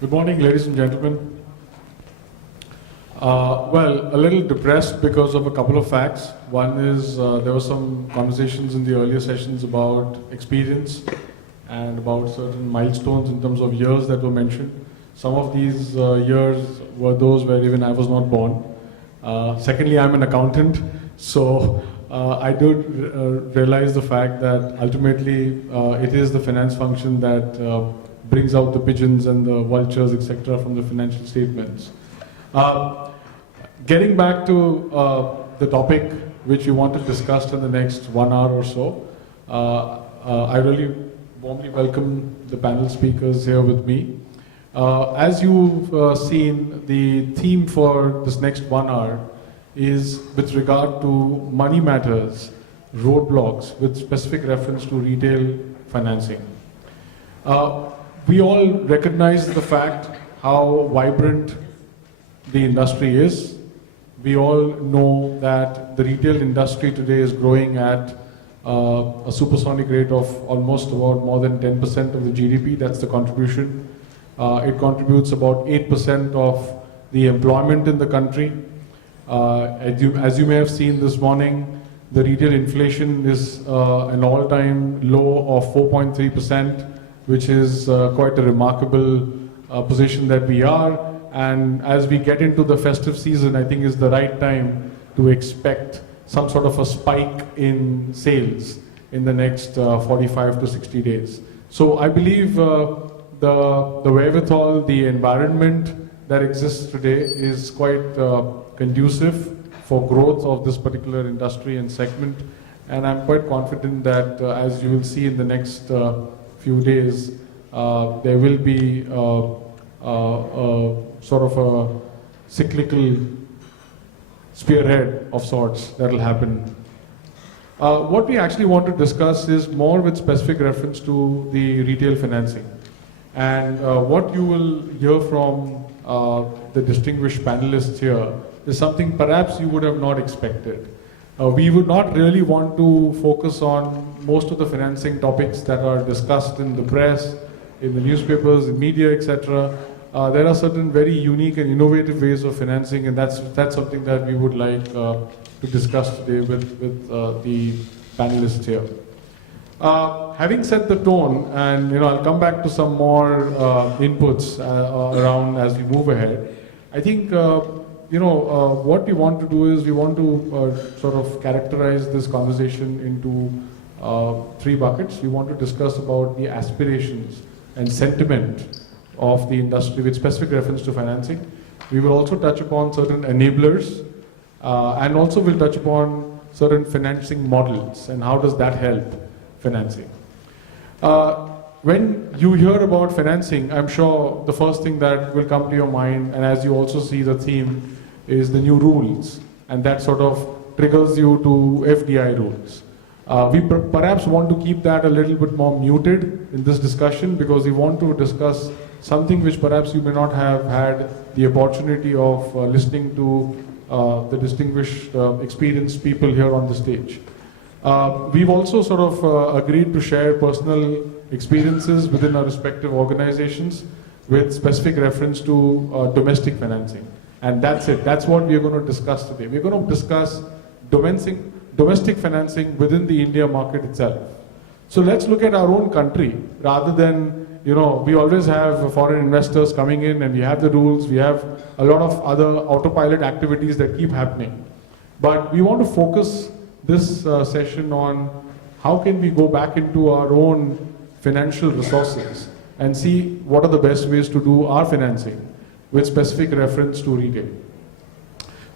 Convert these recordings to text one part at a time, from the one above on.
Good morning, ladies and gentlemen. Well, a little depressed because of a couple of facts. One is there were some conversations in the earlier sessions about experience and about certain milestones in terms of years that were mentioned. Some of these years were those where even I was not born. Secondly, I'm an accountant, so I did realize the fact that ultimately it is the finance function that brings out the pigeons and the vultures, etc., from the financial statements. Getting back to the topic which we want to discuss in the next 1 hour or so, I really warmly welcome the panel speakers here with me. As you've seen, the theme for this next 1 hour is with regard to money matters, roadblocks, with specific reference to retail financing. We all recognize the fact how vibrant the industry is. We all know that the retail industry today is growing at a supersonic rate of almost about more than 10% of the GDP. That's the contribution. It contributes about 8% of the employment in the country. As you may have seen this morning, the retail inflation is an all-time low of 4.3%, which is quite a remarkable position that we are. And as we get into the festive season, I think is the right time to expect some sort of a spike in sales in the next 45 to 60 days. So I believe the wherewithal, the environment that exists today is quite conducive for growth of this particular industry and segment. And I'm quite confident that as you will see in the next few days, there will be sort of a cyclical spearhead of sorts that will happen. What we actually want to discuss is more with specific reference to the retail financing. And what you will hear from the distinguished panelists here is something perhaps you would have not expected. We would not really want to focus on most of the financing topics that are discussed in the press, in the newspapers, in media, etc. There are certain very unique and innovative ways of financing, and that's something that we would like to discuss today with the panelists here. Having set the tone, and I'll come back to some more inputs around as we move ahead. I think what we want to do is we want to sort of characterize this conversation into 3 buckets. We want to discuss about the aspirations and sentiment of the industry with specific reference to financing. We will also touch upon certain enablers and also we'll touch upon certain financing models and how does that help financing. When you hear about financing, I'm sure the first thing that will come to your mind, and as you also see the theme, is the new rules, and that sort of triggers you to FDI rules. We perhaps want to keep that a little bit more muted in this discussion because we want to discuss something which perhaps you may not have had the opportunity of listening to the distinguished, experienced people here on the stage. We've also sort of agreed to share personal experiences within our respective organizations with specific reference to domestic financing. And that's it. That's what we're going to discuss today. We're going to discuss domestic financing within the India market itself. So let's look at our own country rather than, we always have foreign investors coming in and we have the rules, we have a lot of other autopilot activities that keep happening. But we want to focus this session on how can we go back into our own financial resources and see what are the best ways to do our financing with specific reference to retail.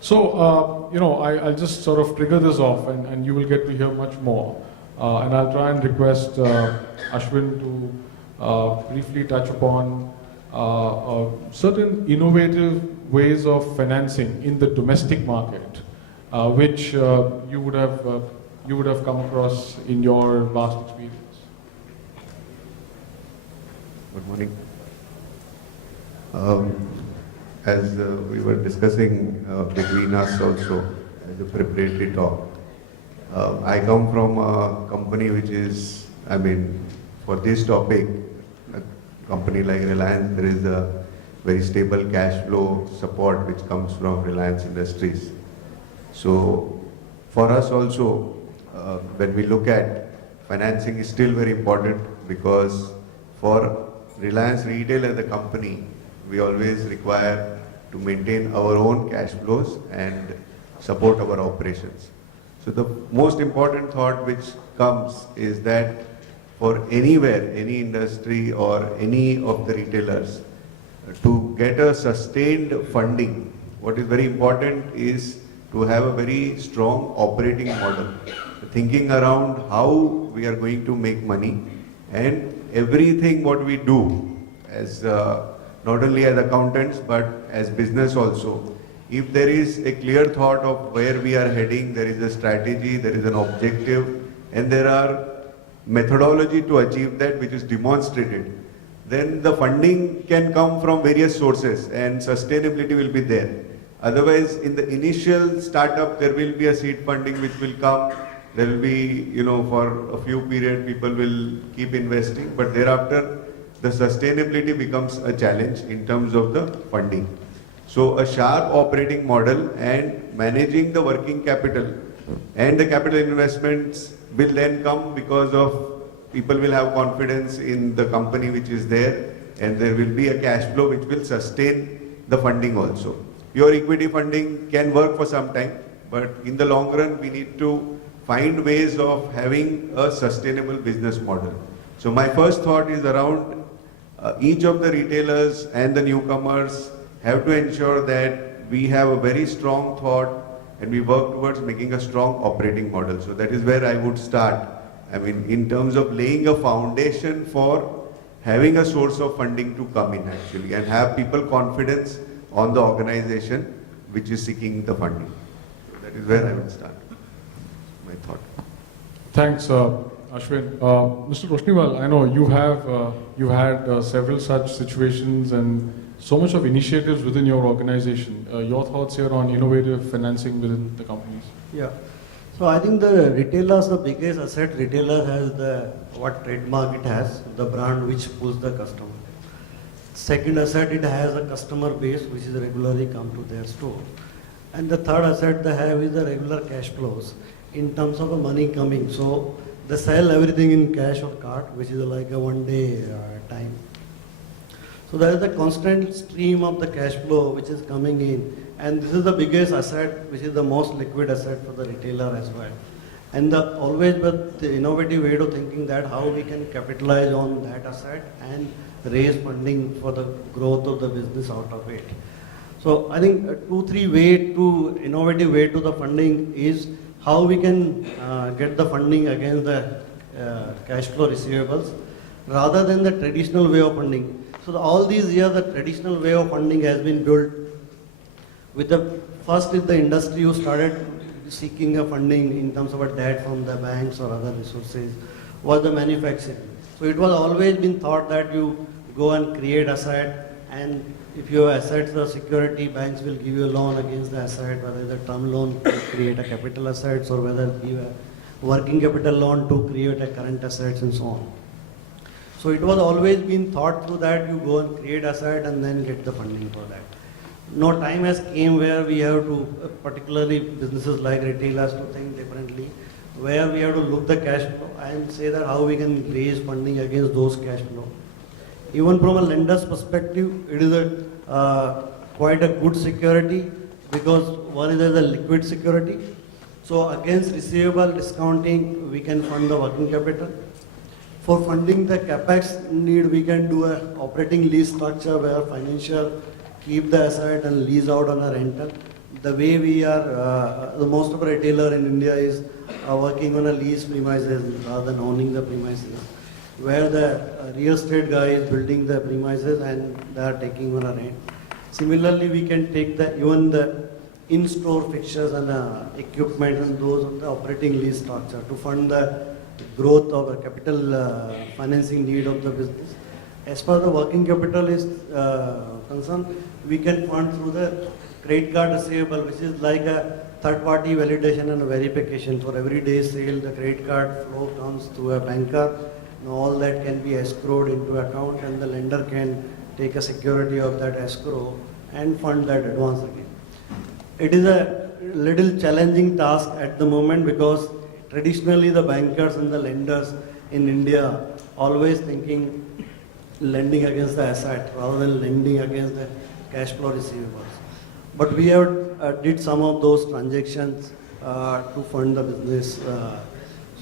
So, I'll just sort of trigger this off and you will get to hear much more. And I'll try and request Ashwin to briefly touch upon certain innovative ways of financing in the domestic market, which you would have come across in your vast experience. Good morning. As we were discussing between us also as a preparatory talk, I come from a company which is, for this topic, a company like Reliance, there is a very stable cash flow support which comes from Reliance Industries. So for us also, when we look at financing is still very important, because for Reliance Retail as a company, we always require to maintain our own cash flows and support our operations. So the most important thought which comes is that for anywhere, any industry or any of the retailers, to get a sustained funding, what is very important is to have a very strong operating model, thinking around how we are going to make money, and everything what we do as not only as accountants but as business also. If there is a clear thought of where we are heading, there is a strategy, there is an objective, and there are methodology to achieve that which is demonstrated, then the funding can come from various sources and sustainability will be there. Otherwise, in the initial startup, there will be a seed funding which will come. There will be, for a few period, people will keep investing, but thereafter, the sustainability becomes a challenge in terms of the funding. So a sharp operating model and managing the working capital and the capital investments will then come, because of people will have confidence in the company which is there, and there will be a cash flow which will sustain the funding also. Pure equity funding can work for some time, but in the long run we need to find ways of having a sustainable business model. So my first thought is around each of the retailers and the newcomers have to ensure that we have a very strong thought and we work towards making a strong operating model. So that is where I would start. I mean, in terms of laying a foundation for having a source of funding to come in actually, and have people confidence on the organization which is seeking the funding. So that is where I would start. My thought. Thanks, Ashwin. Mr. Roshniwal, I know you've had several such situations and so much of initiatives within your organization. Your thoughts here on innovative financing within the companies? Yeah. So I think the retailers, the biggest asset retailer has what trademark it has, the brand which pulls the customer. Second asset, it has a customer base which is regularly come to their store. And the third asset they have is the regular cash flows in terms of the money coming. So they sell everything in cash or card, which is like a one-day time. So there is a constant stream of the cash flow which is coming in, and this is the biggest asset, which is the most liquid asset for the retailer as well. And always with the innovative way of thinking that how we can capitalize on that asset and raise funding for the growth of the business out of it. So I think innovative way to the funding is how we can get the funding against the cash flow receivables rather than the traditional way of funding. So all these years, the traditional way of funding has been built with first is the industry who started seeking a funding in terms of a debt from the banks or other resources, was the manufacturing. So it was always been thought that you go and create asset, and if you have assets, the security banks will give you a loan against the asset, whether the term loan to create a capital assets or whether give a working capital loan to create a current assets and so on. So it was always been thought through that you go and create asset and then get the funding for that. No, time has came where we have to, particularly businesses like retailers, to think differently, where we have to look the cash flow and say that how we can raise funding against those cash flow. Even from a lender's perspective, it is quite a good security, because one is a liquid security. So against receivable discounting, we can fund the working capital. For funding the capex need, we can do an operating lease structure where financial keep the asset and lease out on a rental. The way we are, the most of the retailer in India is working on a lease premises rather than owning the premises, where the real estate guy is building the premises and they are taking on a rent. Similarly, we can take even the in-store fixtures and equipment and those of the operating lease structure to fund the growth of a capital financing need of the business. As far as the working capital is concerned, we can fund through the credit card receivable, which is like a third-party validation and verification. For every day sale, the credit card flow comes through a banker. And all that can be escrowed into account, and the lender can take a security of that escrow and fund that advance again. It is a little challenging task at the moment because traditionally the bankers and the lenders in India always thinking lending against the asset rather than lending against the cash flow receivables. But we have did some of those transactions to fund the business.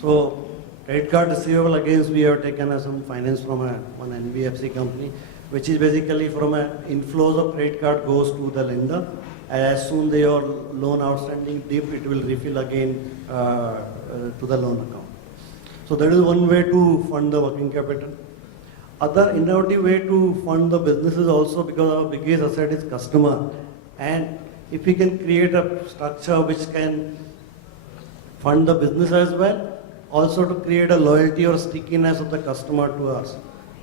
So credit card receivable against we have taken some finance from one NBFC company, which is basically from inflows of credit card goes to the lender. As soon as your loan outstanding dip, it will refill again to the loan account. So that is one way to fund the working capital. Other innovative way to fund the business is also because our biggest asset is customer. And if we can create a structure which can fund the business as well, also to create a loyalty or stickiness of the customer to us.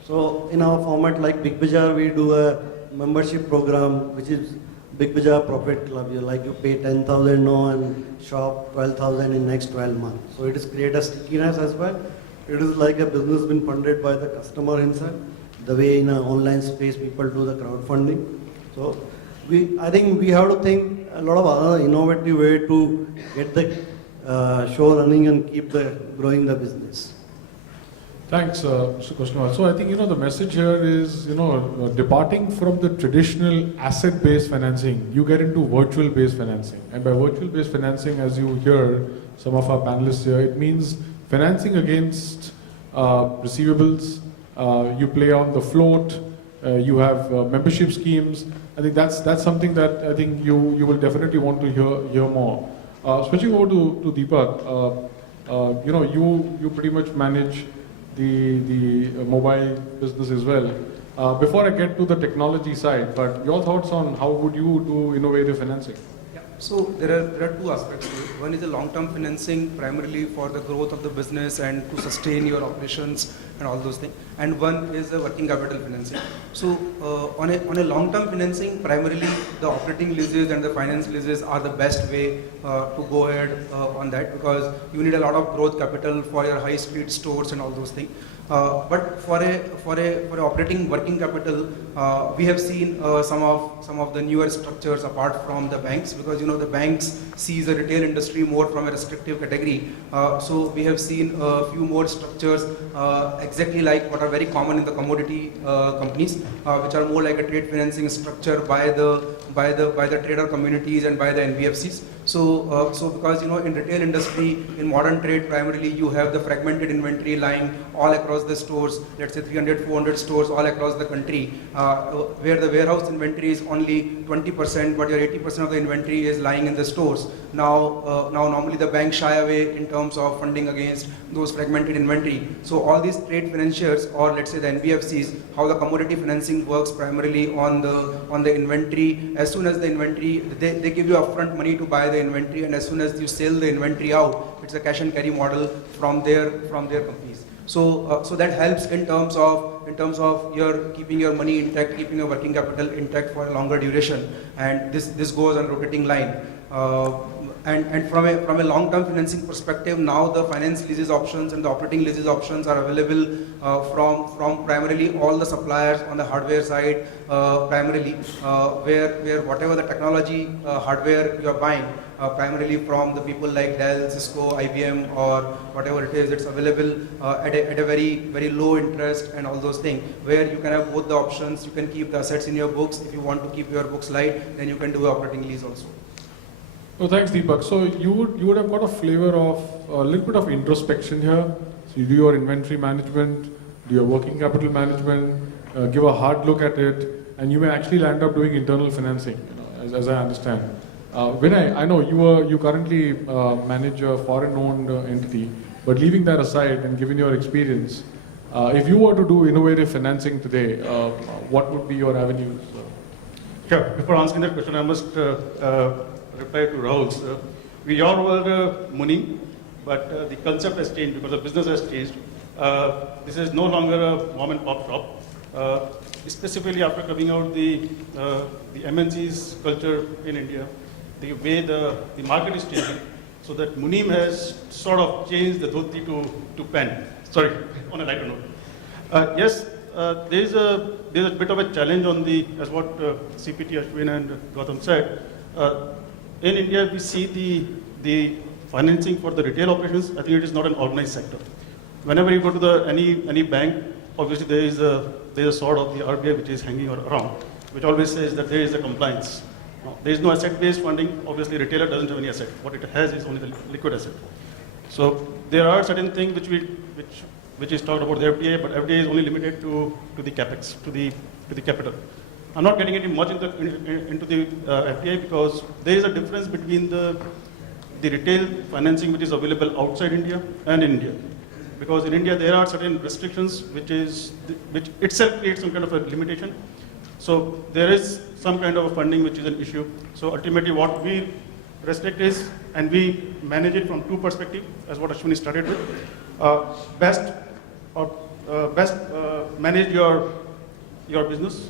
So in our format like Big Bazaar, we do a membership program which is Big Bazaar Profit Club. You pay 10,000 now and shop 12,000 in next 12 months. So it is create a stickiness as well. It is like a business been funded by the customer himself. The way in an online space people do the crowdfunding. So I think we have to think a lot of other innovative way to get the show running and keep growing the business. Thanks, Mr. Krishnawal. So I think, the message here is, departing from the traditional asset-based financing, you get into virtual-based financing. And by virtual-based financing, as you hear some of our panelists here, it means financing against receivables, you play on the float, you have membership schemes. I think that's something that I think you will definitely want to hear more. Switching over to Deepak, you pretty much manage the mobile business as well. Before I get to the technology side, but your thoughts on how would you do innovative financing? Yeah. So there are two aspects to it. One is the long-term financing, primarily for the growth of the business and to sustain your operations and all those things. And one is the working capital financing. So on a long-term financing, primarily the operating leases and the finance leases are the best way to go ahead on that, because you need a lot of growth capital for your high street stores and all those things. But for a operating working capital, we have seen some of the newer structures apart from the banks, because the banks sees the retail industry more from a restrictive category. So we have seen a few more structures exactly like what are very common in the commodity companies, which are more like a trade financing structure by the trader communities and by the NBFCs. So because in retail industry, in modern trade primarily, you have the fragmented inventory lying all across the stores, let's say 300, 400 stores all across the country, where the warehouse inventory is only 20%, but your 80% of the inventory is lying in the stores. Now normally the banks shy away in terms of funding against those fragmented inventory. So all these trade financiers, or let's say the NBFCs, how the commodity financing works primarily on the inventory. As soon as the inventory, they give you upfront money to buy the inventory, and as soon as you sell the inventory out, it's a cash and carry model from their companies. So that helps in terms of your keeping your money intact, keeping your working capital intact for a longer duration, and this goes on rotating line. And from a long-term financing perspective, now the finance leases options and the operating leases options are available from primarily all the suppliers on the hardware side, primarily where whatever the technology hardware you are buying, primarily from the people like Dell, Cisco, IBM, or whatever it is, it's available at a very, very low interest and all those things, where you can have both the options. You can keep the assets in your books. If you want to keep your books light, then you can do operating lease also. Oh, thanks, Deepak. So you would have got a flavor of a little bit of introspection here. So you do your inventory management, do your working capital management, give a hard look at it, and you may actually land up doing internal financing, as I understand. Vinay, I know you currently manage a foreign-owned entity, but leaving that aside and given your experience, if you were to do innovative financing today, what would be your avenues? Sure. Before answering that question, I must reply to Rahul's. We all were Muni, but the concept has changed because the business has changed. This is no longer a mom and pop shop. Specifically after coming out the MNC's culture in India, the way the market is changing, so that Munim has sort of changed the dhoti to pen. Sorry, on a lighter note. Yes, there's a bit of a challenge on the, as what CPT Ashwin and Gautam said. In India, we see the financing for the retail operations. I think it is not an organized sector. Whenever you go to any bank, obviously there is a sword of the RBI which is hanging around, which always says that there is a compliance. No, there is no asset-based funding. Obviously, retailer doesn't have any asset. What it has is only the liquid asset. So there are certain things which is talked about the FDI, but FDI is only limited to the capex, to the capital. I'm not getting into much into the FDI because there is a difference between the retail financing which is available outside India and in India. Because in India there are certain restrictions which itself creates some kind of a limitation. So there is some kind of a funding which is an issue. So ultimately what we restrict is, and we manage it from two perspectives, as what Ashwini started with. Best manage your business.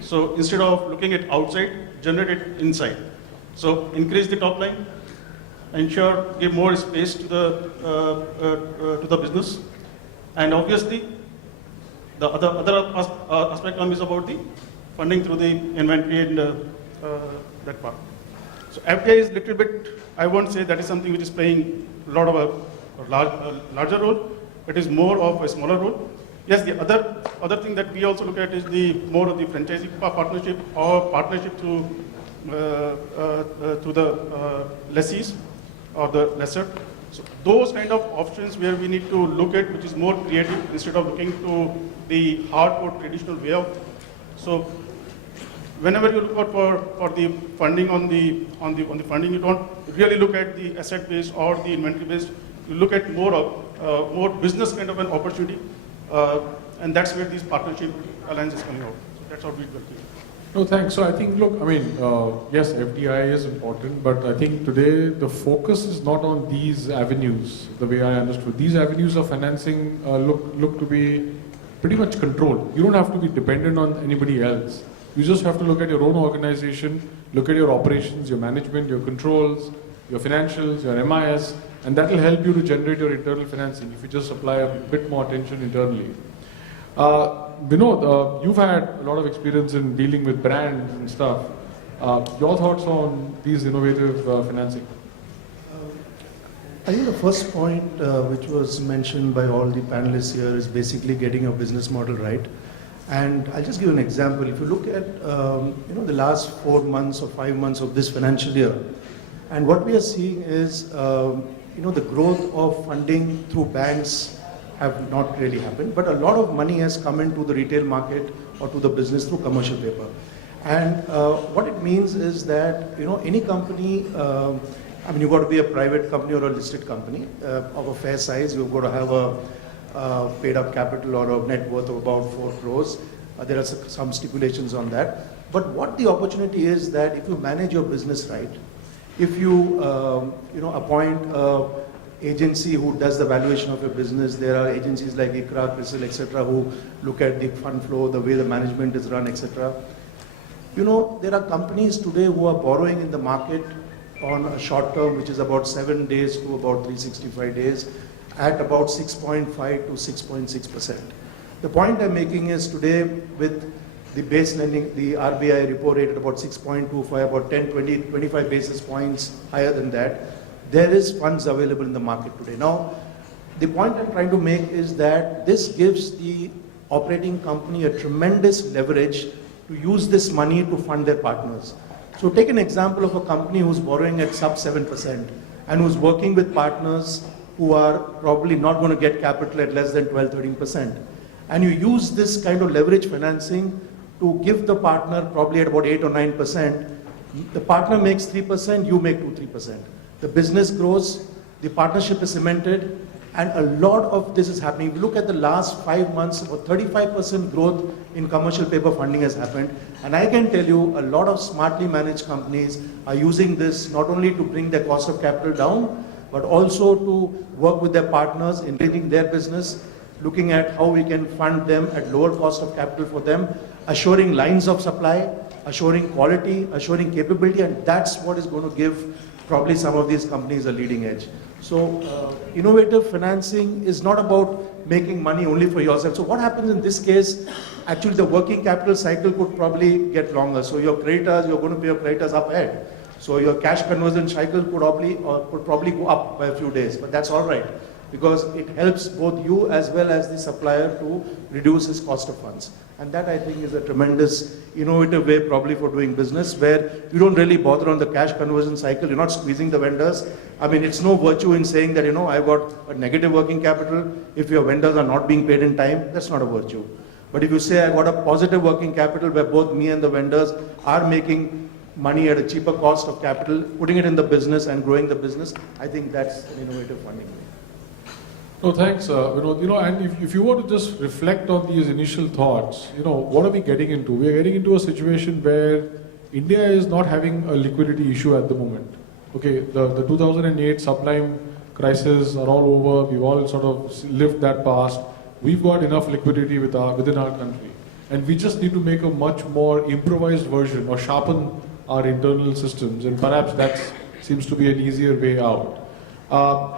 So instead of looking at outside, generate it inside. So increase the top line, ensure, give more space to the business, and obviously the other aspect is about the funding through the inventory and that part. So FDI is little bit, I won't say that is something which is playing a lot of a larger role. It is more of a smaller role. Yes, the other thing that we also look at is the more of the franchisee partnership or partnership through the lessees or the lessor. So those kind of options where we need to look at, which is more creative instead of looking to the hardcore traditional way of. So whenever you look out for the funding on the funding, you don't really look at the asset based or the inventory based. You look at more business kind of an opportunity, and that's where these partnership alliance is coming out. So that's how we work. No, thanks. So I think, look, I mean, yes, FDI is important, but I think today the focus is not on these avenues, the way I understood. These avenues of financing look to be pretty much controlled. You don't have to be dependent on anybody else. You just have to look at your own organization, look at your operations, your management, your controls, your financials, your MIS, and that will help you to generate your internal financing if you just apply a bit more attention internally. Vinod, you've had a lot of experience in dealing with brands and stuff. Your thoughts on these innovative financing? I think the first point which was mentioned by all the panelists here is basically getting your business model right. And I'll just give an example. If you look at the last 4 months or 5 months of this financial year, and what we are seeing is the growth of funding through banks have not really happened, but a lot of money has come into the retail market or to the business through commercial paper. And what it means is that any company, you've got to be a private company or a listed company of a fair size. You've got to have a paid up capital or a net worth of about 4 crores. There are some stipulations on that. But what the opportunity is that if you manage your business right, if you appoint a agency who does the valuation of your business, there are agencies like ICRA, CRISIL, etc., who look at the fund flow, the way the management is run, etc. There are companies today who are borrowing in the market on a short term, which is about 7 days to about 365 days, at about 6.5 to 6.6%. The point I'm making is today with the base lending, the RBI repo rate at about 6.25, about 10, 20, 25 basis points higher than that, there is funds available in the market today. Now, the point I'm trying to make is that this gives the operating company a tremendous leverage to use this money to fund their partners. So take an example of a company who's borrowing at sub 7% and who's working with partners who are probably not going to get capital at less than 12, 13%. And you use this kind of leverage financing to give the partner probably at about 8 or 9%. The partner makes 3%, you make 2-3%. The business grows, the partnership is cemented, and a lot of this is happening. If you look at the last 5 months, about 35% growth in commercial paper funding has happened. And I can tell you a lot of smartly managed companies are using this not only to bring their cost of capital down, but also to work with their partners in building their business, looking at how we can fund them at lower cost of capital for them, assuring lines of supply, assuring quality, assuring capability, and that's what is going to give probably some of these companies a leading edge. So innovative financing is not about making money only for yourself. So what happens in this case? Actually, the working capital cycle could probably get longer. So your creditors, you're going to pay your creditors up ahead. So your cash conversion cycle could probably go up by a few days, but that's all right because it helps both you as well as the supplier to reduce his cost of funds. And that I think is a tremendous innovative way probably for doing business where you don't really bother on the cash conversion cycle, you're not squeezing the vendors. I mean, it's no virtue in saying that, I've got a negative working capital if your vendors are not being paid in time, that's not a virtue. But if you say I got a positive working capital where both me and the vendors are making money at a cheaper cost of capital, putting it in the business and growing the business, I think that's an innovative funding. No, thanks, Vinod. And if you were to just reflect on these initial thoughts, what are we getting into? We are getting into a situation where India is not having a liquidity issue at the moment. Okay, the 2008 subprime crisis are all over. We've all sort of lived that past. We've got enough liquidity within our country. And we just need to make a much more improvised version or sharpen our internal systems. And perhaps that seems to be an easier way out.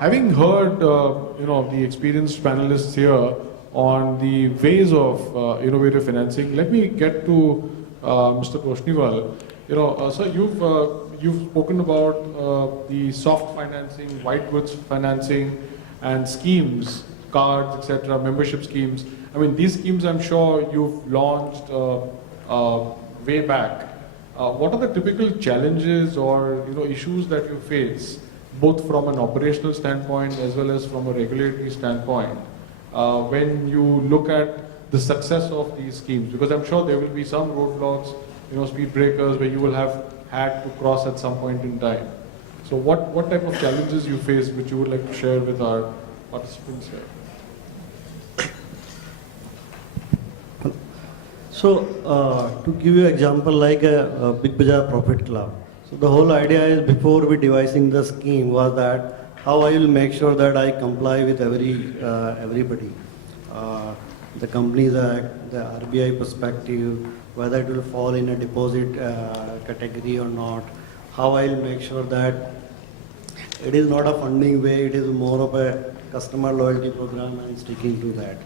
Having heard, the experienced panelists here on the ways of innovative financing, let me get to Mr. Toshniwal. Sir, you've spoken about the soft financing, white goods financing, and schemes, cards, etc., membership schemes. I mean, these schemes, I'm sure you've launched way back. What are the typical challenges or issues that you face, both from an operational standpoint as well as from a regulatory standpoint, when you look at the success of these schemes? Because I'm sure there will be some roadblocks, speed breakers where you will have had to cross at some point in time. So what type of challenges you face which you would like to share with our participants here? So, to give you an example like a Big Bazaar Profit Club. So the whole idea is before we devising the scheme was that how I will make sure that I comply with everybody. The Companies Act, the RBI perspective, whether it will fall in a deposit category or not, how I will make sure that it is not a funding way, it is more of a customer loyalty program and sticking to that.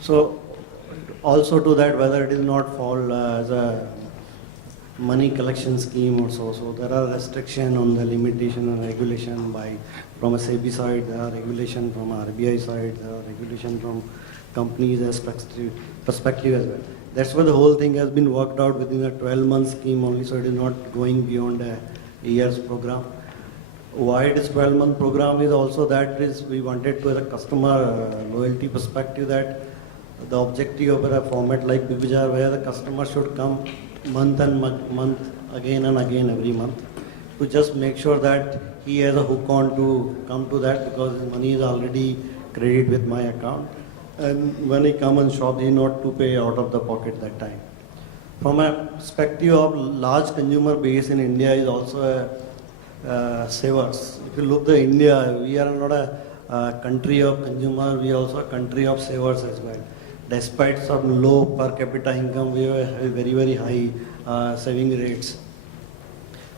So also to that whether it is not fall as a money collection scheme or so. So there are restrictions on the limitation and regulation from a SEBI side, there are regulation from RBI side, there are regulation from companies as perspective as well. That's why the whole thing has been worked out within a 12-month scheme only, so it is not going beyond a year's program. Why it is 12-month program is also that is we wanted to as a customer loyalty perspective that the objective of a format like Big Bazaar where the customer should come month and month again and again every month to just make sure that he has a hook on to come to that because his money is already credited with my account. And when he come and shop, he not to pay out of the pocket that time. From a perspective of large consumer base in India is also a savers. If you look at India, we are not a country of consumer, we are also a country of savers as well. Despite some low per capita income, we have very, very high saving rates.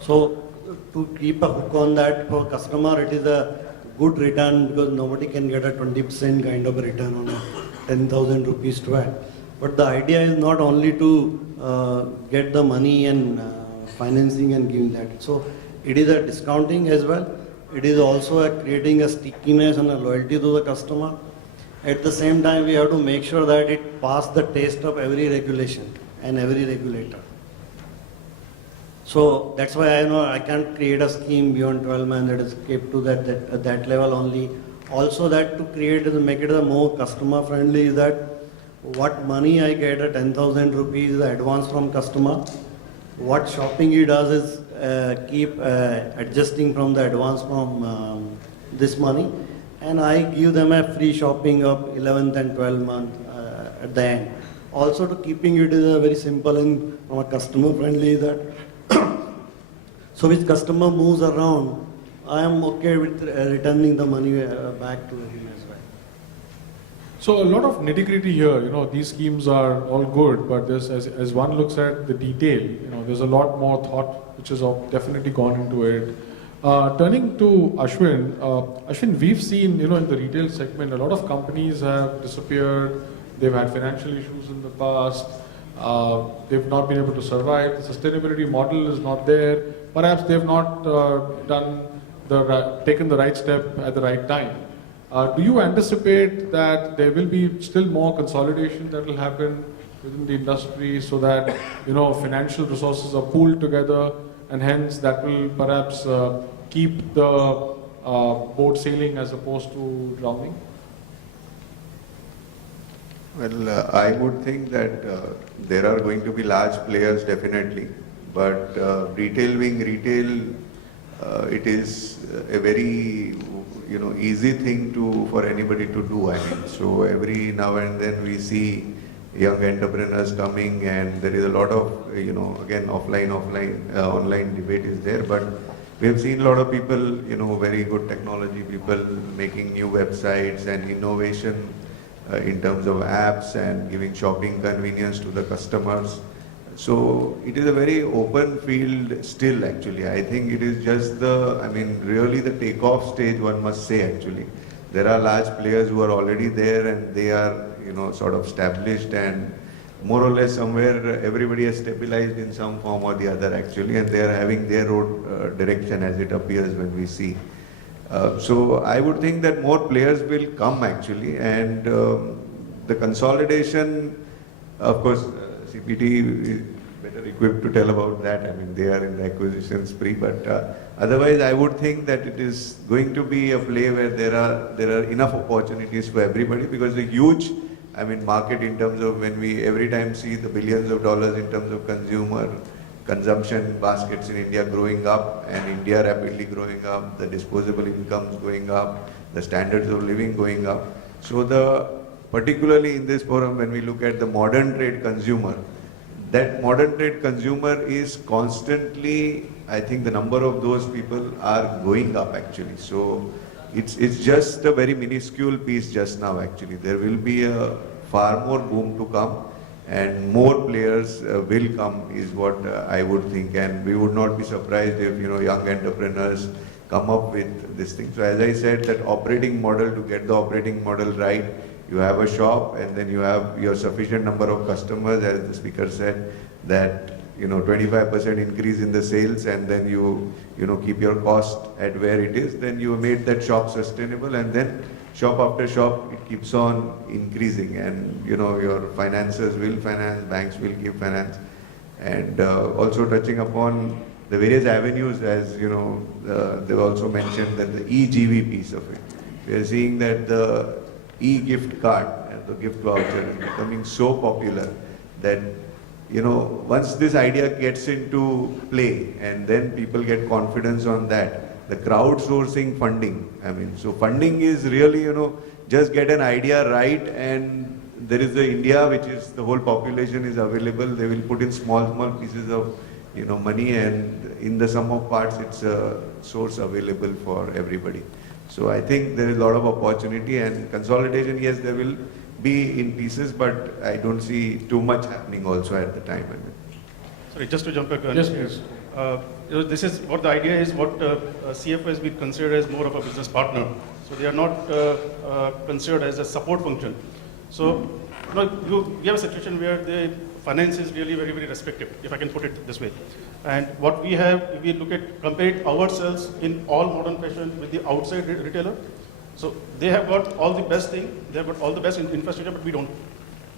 So to keep a hook on that for customer, it is a good return because nobody can get a 20% kind of a return on a 10,000 rupees swag. But the idea is not only to get the money and financing and giving that. So it is a discounting as well. It is also creating a stickiness and a loyalty to the customer. At the same time, we have to make sure that it passes the test of every regulation and every regulator. So that's why I know I can't create a scheme beyond 12 months that is kept to that level only. Also that to create and make it a more customer friendly is that what money I get at 10,000 rupees is advance from customer. What shopping he does is keep adjusting from the advance from this money. And I give them a free shopping of 11th and 12th month at the end. Also to keeping it is a very simple and from a customer friendly that so which customer moves around, I am okay with returning the money back to him as well. So a lot of nitty-gritty here, these schemes are all good, but there's, as one looks at the detail, there's a lot more thought which has definitely gone into it. Turning to Ashwin, Ashwin, we've seen, in the retail segment, a lot of companies have disappeared. They've had financial issues in the past. They've not been able to survive. The sustainability model is not there. Perhaps they've not taken the right step at the right time. Do you anticipate that there will be still more consolidation that will happen within the industry so that financial resources are pooled together, and hence that will perhaps keep the boat sailing as opposed to drowning? Well, I would think that there are going to be large players definitely, but retail being retail, it is a very easy thing for anybody to do. I mean, so every now and then we see young entrepreneurs coming, and there is a lot of again online debate is there, but we have seen a lot of people, very good technology people making new websites and innovation in terms of apps and giving shopping convenience to the customers. So it is a very open field still actually. I think it is just really the takeoff stage, one must say actually. There are large players who are already there and they are, sort of established, and more or less somewhere everybody has stabilized in some form or the other actually, and they are having their own direction as it appears when we see. So I would think that more players will come actually, and the consolidation, of course, CPT is better equipped to tell about that. I mean, they are in the acquisition spree, but otherwise I would think that it is going to be a play where there are enough opportunities for everybody, because the huge market in terms of when we every time see the billions of dollars in terms of consumption baskets in India growing up, and India rapidly growing up, the disposable incomes going up, the standards of living going up. So particularly in this forum, when we look at the modern trade consumer, that modern trade consumer is constantly, I think the number of those people are going up actually. So it's just a very minuscule piece just now actually. There will be a far more boom to come, and more players will come is what I would think, and we would not be surprised if young entrepreneurs come up with this thing. So as I said, that operating model, to get the operating model right, you have a shop and then you have your sufficient number of customers, as the speaker said, that 25% increase in the sales, and then you keep your cost at where it is, then you made that shop sustainable, and then shop after shop it keeps on increasing, and your finances will finance, banks will give finance, and also touching upon the various avenues, as they've also mentioned that the e-GV piece of it. We are seeing that the e-gift card and the gift voucher is becoming so popular that once this idea gets into play and then people get confidence on that, the crowdsourcing funding, so funding is really, just get an idea right, and there is the India, which is the whole population is available. They will put in small pieces of, money, and in the sum of parts, it's a source available for everybody. So I think there is a lot of opportunity, and consolidation, yes, there will be in pieces, but I don't see too much happening also at the time. Sorry, just to jump back on. Yes, please. This is what the idea is, what CFO has been considered as more of a business partner. So they are not considered as a support function. So we have a situation where the finance is really very, very respective, if I can put it this way. And what we have, if we compare ourselves in all modern fashion with the outside retailer, so they have got all the best thing, they have got all the best infrastructure, but we don't.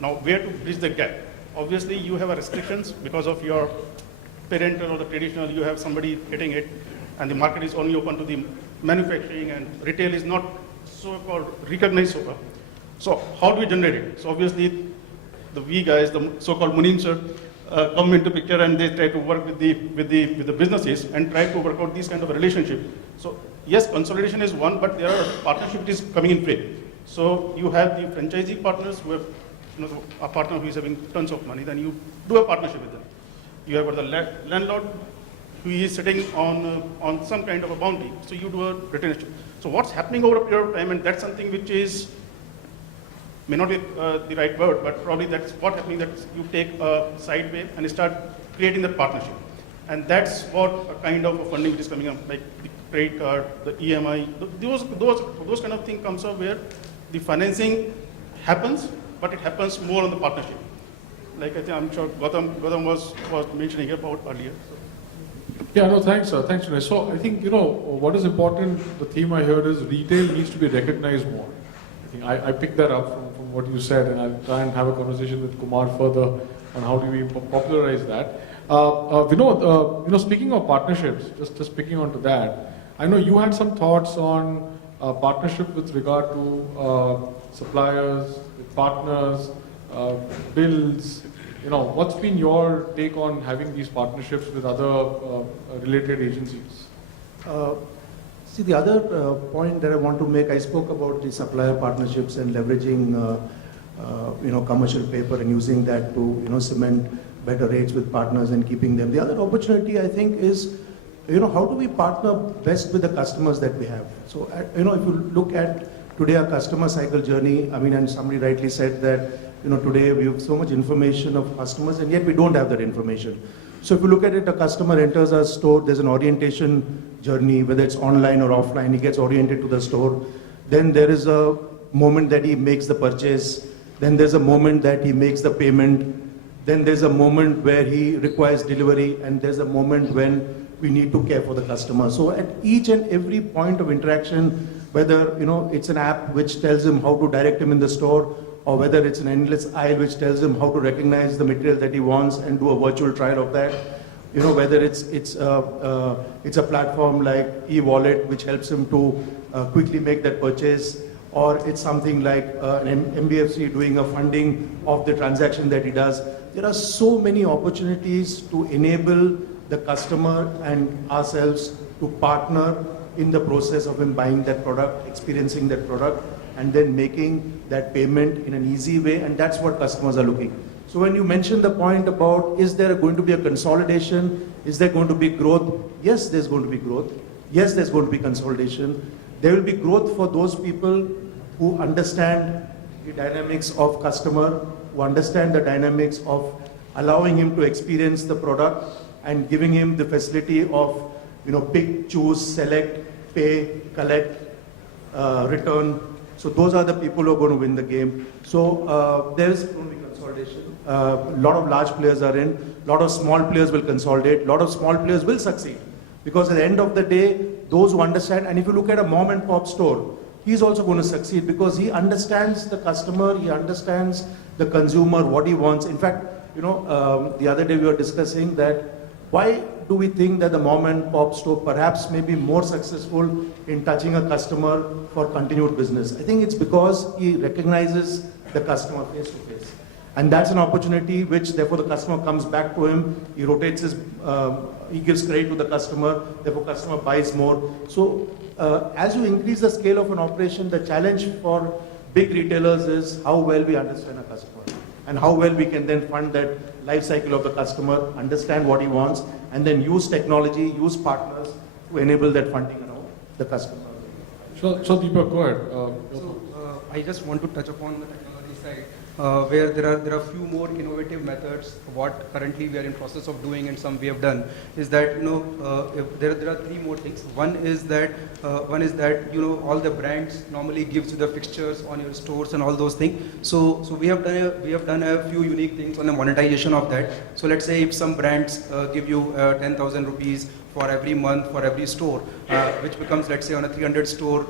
Now, where to bridge the gap? Obviously, you have a restrictions because of your parental or the traditional, you have somebody getting it, and the market is only open to the manufacturing, and retail is not so-called recognized so far. So how do we generate it? So obviously, we guys, the so-called Munim sir, come into picture, and they try to work with the businesses and try to work out these kind of a relationship. So yes, consolidation is one, but there are partnership is coming in play. So you have the franchisee partners who have a partner who is having tons of money, then you do a partnership with them. You have got the landlord who is sitting on some kind of a boundary, so you do a retention. So what's happening over a period of time, and that's something which is may not be the right word, but probably that's what's happening, that you take a sideway and start creating that partnership. And that's what a kind of a funding which is coming up, like credit card, the EMI, those kind of thing comes up where the financing happens, but it happens more on the partnership. Like I'm sure Gautam was mentioning about earlier. Yeah, no, thanks, sir. Thanks, Vinay. So I think, what is important, the theme I heard is retail needs to be recognized more. I think I picked that up from what you said, and I'll try and have a conversation with Kumar further on how do we popularize that. Vinod, speaking of partnerships, just picking onto that, I know you had some thoughts on partnership with regard to suppliers, with partners, bills. What's been your take on having these partnerships with other related agencies? See, the other point that I want to make, I spoke about the supplier partnerships and leveraging, commercial paper and using that to, cement better rates with partners and keeping them. The other opportunity, I think, is, how do we partner best with the customers that we have? So, if you look at today our customer cycle journey, and somebody rightly said that, today we have so much information of customers and yet we don't have that information. So if you look at it, a customer enters our store, there's an orientation journey, whether it's online or offline, he gets oriented to the store. Then there is a moment that he makes the purchase. Then there's a moment that he makes the payment. Then there's a moment where he requires delivery, and there's a moment when we need to care for the customer. So at each and every point of interaction, whether it's an app which tells him how to direct him in the store, or whether it's an endless aisle which tells him how to recognize the material that he wants and do a virtual trial of that, whether it's a platform like e-wallet which helps him to quickly make that purchase, or it's something like an MBFC doing a funding of the transaction that he does. There are so many opportunities to enable the customer and ourselves to partner in the process of him buying that product, experiencing that product, and then making that payment in an easy way, and that's what customers are looking. So when you mentioned the point about, is there going to be a consolidation? Is there going to be growth? Yes, there's going to be growth. Yes, there's going to be consolidation. There will be growth for those people who understand the dynamics of customer, who understand the dynamics of allowing him to experience the product and giving him the facility of, pick, choose, select, pay, collect, return. So those are the people who are going to win the game. So there's going to be consolidation. A lot of large players are in. A lot of small players will consolidate. A lot of small players will succeed. Because at the end of the day, those who understand, and if you look at a mom and pop store, he's also going to succeed because he understands the customer, he understands the consumer, what he wants. In fact, the other day we were discussing that why do we think that the mom and pop store perhaps may be more successful in touching a customer for continued business? I think it's because he recognizes the customer face to face. And that's an opportunity which therefore the customer comes back to him, he rotates his, he gives credit to the customer, therefore customer buys more. So as you increase the scale of an operation, the challenge for big retailers is how well we understand a customer and how well we can then fund that life cycle of the customer, understand what he wants, and then use technology, use partners to enable that funding around the customer. So Deepak, go ahead. I just want to touch upon the technology side, where there are few more innovative methods. What currently we are in process of doing and some we have done is that there are three more things. One is that all the brands normally gives you the fixtures on your stores and all those things. So we have done a few unique things on the monetization of that. So let's say if some brands give you 10,000 rupees for every month for every store, which becomes, let's say on a 300 store,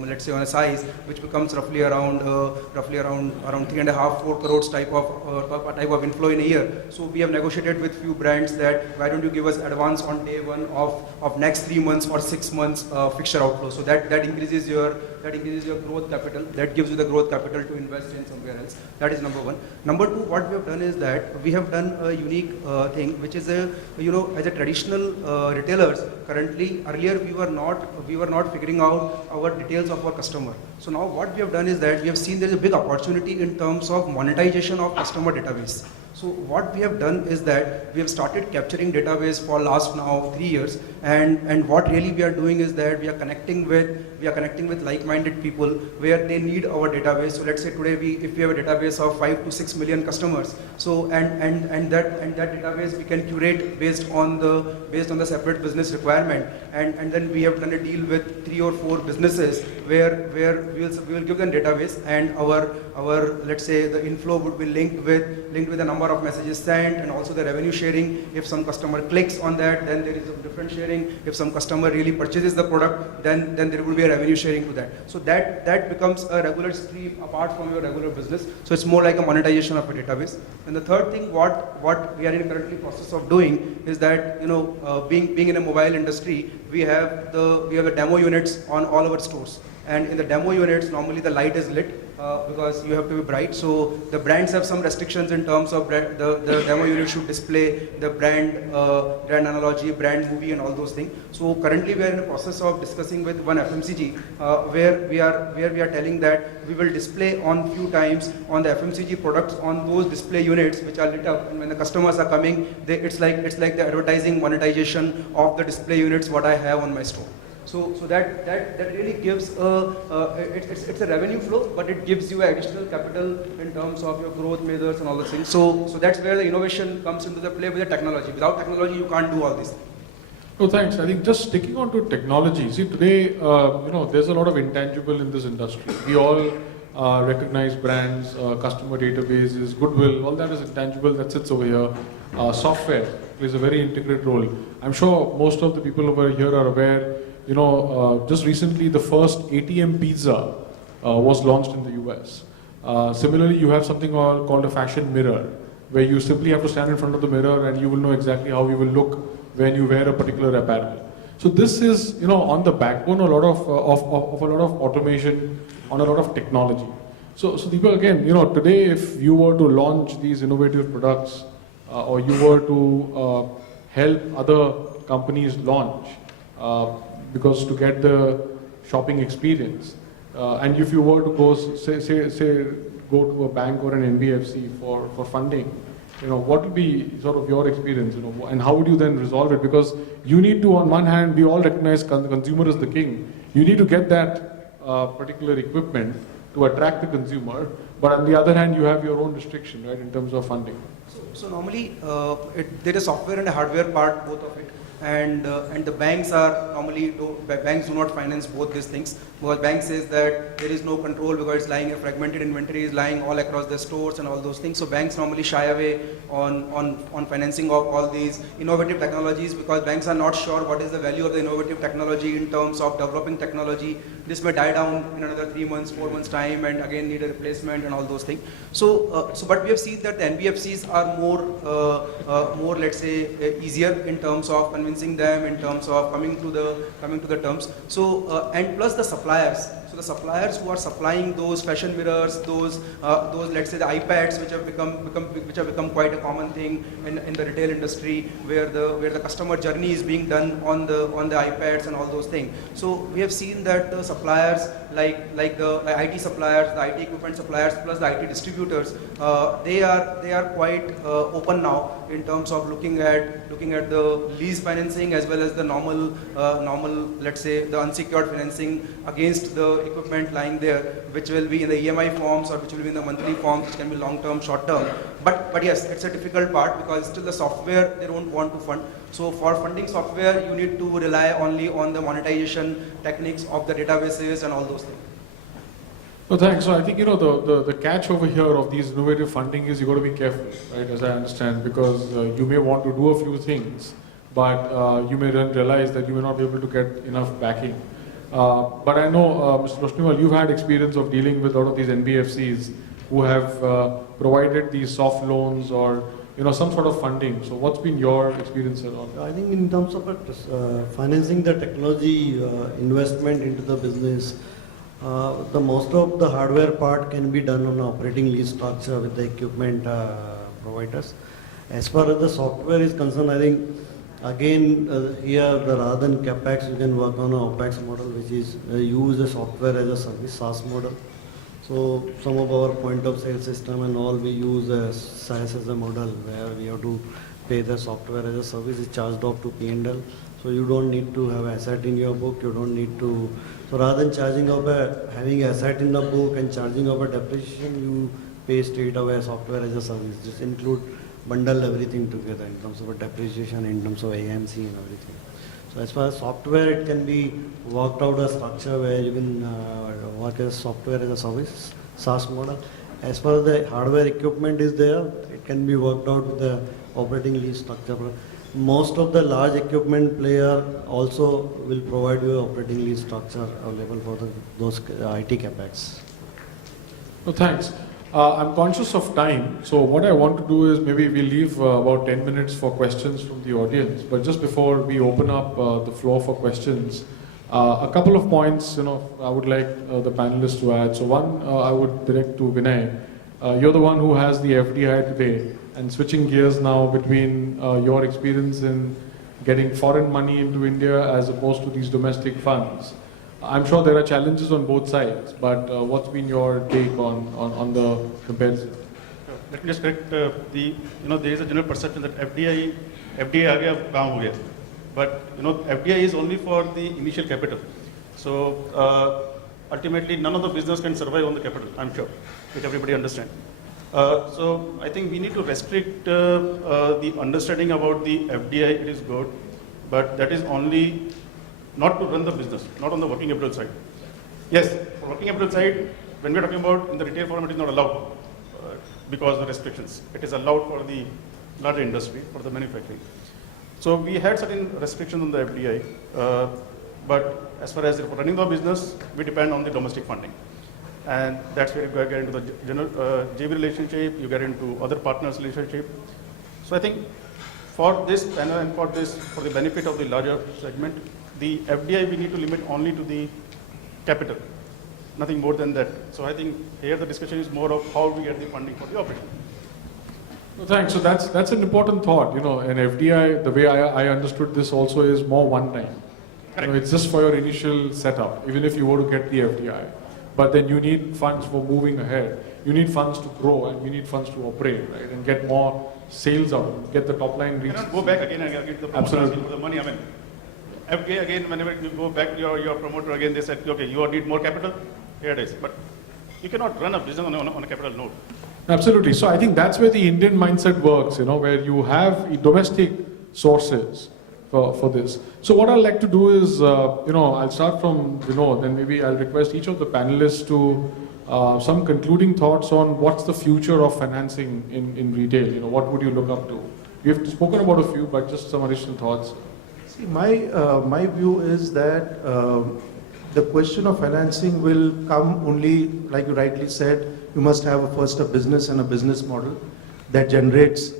let's say on a size, which becomes roughly around 3.5-4 crores type of inflow in a year. So we have negotiated with few brands that why don't you give us advance on day one of next 3 months or 6 months fixture outflow. So that increases your growth capital. That gives you the growth capital to invest in somewhere else. That is number one. Number two, what we have done is that we have done a unique thing, which is as a traditional retailers, currently earlier we were not figuring out our details of our customer. So now what we have done is that we have seen there is a big opportunity in terms of monetization of customer database. So what we have done is that we have started capturing database for last now 3 years, and what really we are doing is that we are connecting with like-minded people where they need our database. So let's say today if we have a database of 5 to 6 million customers, so and that database we can curate based on the separate business requirement, and then we have done a deal with 3 or 4 businesses where we will give them database, and our let's say the inflow would be linked with the number of messages sent, and also the revenue sharing. If some customer clicks on that, then there is a different sharing. If some customer really purchases the product, then there will be a revenue sharing to that. So that becomes a regular stream apart from your regular business. So it's more like a monetization of a database. And the third thing, what we are in currently process of doing is that, being in a mobile industry, we have the demo units on all our stores. And in the demo units, normally the light is lit because you have to be bright. So the brands have some restrictions in terms of the demo unit should display the brand analogy, brand movie, and all those things. So currently we are in the process of discussing with one FMCG where we are telling that we will display on few times on the FMCG products on those display units which are lit up, and when the customers are coming, it's like the advertising monetization of the display units what I have on my store. So that really gives it's a revenue flow, but it gives you additional capital in terms of your growth measures and all those things. So that's where the innovation comes into the play with the technology. Without technology, you can't do all these things. No, thanks. I think just sticking on to technology. See, today, there's a lot of intangible in this industry. We all recognize brands, customer databases, goodwill. All that is intangible that sits over here. Software plays a very integral role. I'm sure most of the people over here are aware. Just recently the first ATM pizza was launched in the US. Similarly, you have something called a fashion mirror, where you simply have to stand in front of the mirror and you will know exactly how you will look when you wear a particular apparel. So this is, on the backbone a lot of a lot of automation, on a lot of technology. So Deepak, again, today if you were to launch these innovative products or you were to help other companies launch, because to get the shopping experience, and if you were to go go to a bank or an NBFC for funding, what would be sort of your experience, and how would you then resolve it? Because you need to, on one hand, we all recognize the consumer is the king. You need to get that particular equipment to attract the consumer, but on the other hand, you have your own restriction, right, in terms of funding. So normally there is software and a hardware part, both of it. And the banks do not finance both these things, because bank says that there is no control because it's lying, a fragmented inventory is lying all across the stores and all those things. So banks normally shy away on financing of all these innovative technologies, because banks are not sure what is the value of the innovative technology in terms of developing technology. This may die down in another 3 months, 4 months time, and again need a replacement and all those things. But we have seen that the NBFCs are more let's say easier in terms of convincing them, in terms of coming to the terms. So and plus the suppliers. So the suppliers who are supplying those fashion mirrors, those let's say the iPads, which have become quite a common thing in the retail industry, where the customer journey is being done on the iPads and all those things. So we have seen that the suppliers like the IT suppliers, the IT equipment suppliers, plus the IT distributors, they are quite open now in terms of looking at the lease financing as well as the normal let's say the unsecured financing against the equipment lying there, which will be in the EMI forms or which will be in the monthly forms, which can be long term, short term. But yes, it's a difficult part because still the software they don't want to fund. So for funding software, you need to rely only on the monetization techniques of the databases and all those things. No, thanks. So I think, the catch over here of these innovative funding is you got to be careful, right, as I understand, because you may want to do a few things, but you may then realize that you may not be able to get enough backing. But I know, Mr. Roshniwal, you've had experience of dealing with a lot of these NBFCs who have provided these soft loans or some sort of funding. So what's been your experience on that? I think in terms of financing the technology investment into the business, the most of the hardware part can be done on operating lease structure with the equipment providers. As far as the software is concerned, I think again here rather than capex, you can work on an OPEX model, which is use the software as a service SaaS model. So some of our point of sale system and all we use SaaS as a model where we have to pay the software as a service is charged off to P&L. So you don't need to have asset in your book. You don't need to. So rather than charging of having asset in the book and charging of a depreciation, you pay straight away software as a service. Just bundle everything together in terms of a depreciation, in terms of AMC and everything. So as far as software, it can be worked out a structure where you can work as software as a service, SaaS model. As far as the hardware equipment is there, it can be worked out with the operating lease structure. Most of the large equipment player also will provide you operating lease structure available for those IT capex. No, thanks. I'm conscious of time, so what I want to do is maybe we leave about 10 minutes for questions from the audience. But just before we open up the floor for questions, a couple of points, I would like the panelists to add. So one, I would direct to Vinay. You're the one who has the FDI today, and switching gears now between your experience in getting foreign money into India as opposed to these domestic funds. I'm sure there are challenges on both sides, but what's been your take on the comparison? Let me just correct there is a general perception that FDI aa gaya, kaam ho gaya. But FDI is only for the initial capital. So ultimately, none of the business can survive on the capital, I'm sure, which everybody understands. So I think we need to restrict the understanding about the FDI. It is good, but that is only not to run the business, not on the working capital side. Yes, for working capital side, when we are talking about in the retail form, it is not allowed because of the restrictions. It is allowed for the larger industry, for the manufacturing. So we had certain restrictions on the FDI, but as far as running the business, we depend on the domestic funding. And that's where you get into the general JV relationship, you get into other partners relationship. So I think for this panel and for the benefit of the larger segment, the FDI we need to limit only to the capital, nothing more than that. So I think here the discussion is more of how we get the funding for the operation. No, thanks. So that's an important thought. An FDI, the way I understood this also is more one time. It's just for your initial setup, even if you were to get the FDI. But then you need funds for moving ahead. You need funds to grow, and you need funds to operate, right? And get more sales out, get the top line reached. You cannot go back again and get the promoter asking for the money. I mean, FDI again, whenever you go back to your promoter again, they said, okay, you need more capital, here it is. But you cannot run a business on a capital note. Absolutely. So I think that's where the Indian mindset works, where you have domestic sources for this. So what I'd like to do is, I'll start from Vinod, then maybe I'll request each of the panelists to some concluding thoughts on what's the future of financing in retail. What would you look up to? We've spoken about a few, but just some additional thoughts. See, my view is that the question of financing will come only, like you rightly said, you must have first a business and a business model that generates